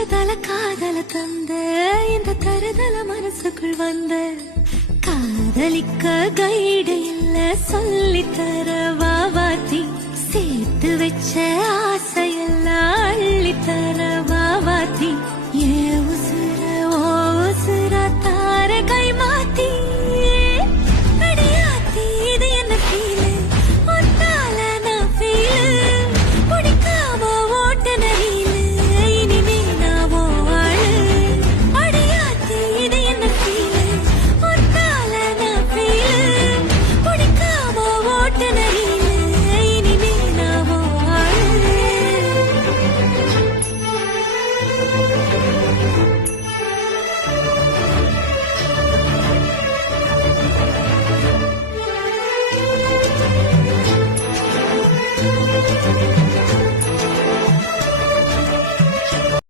தருதல காதல தந்த இந்த தருதல மனசுக்குள் வந்த காதலிக்க கைடு இல்ல சொல்லி தர வாவாத்தி சேர்த்து வச்ச ஆசையெல்லாம் அள்ளி தர வாவாத்தி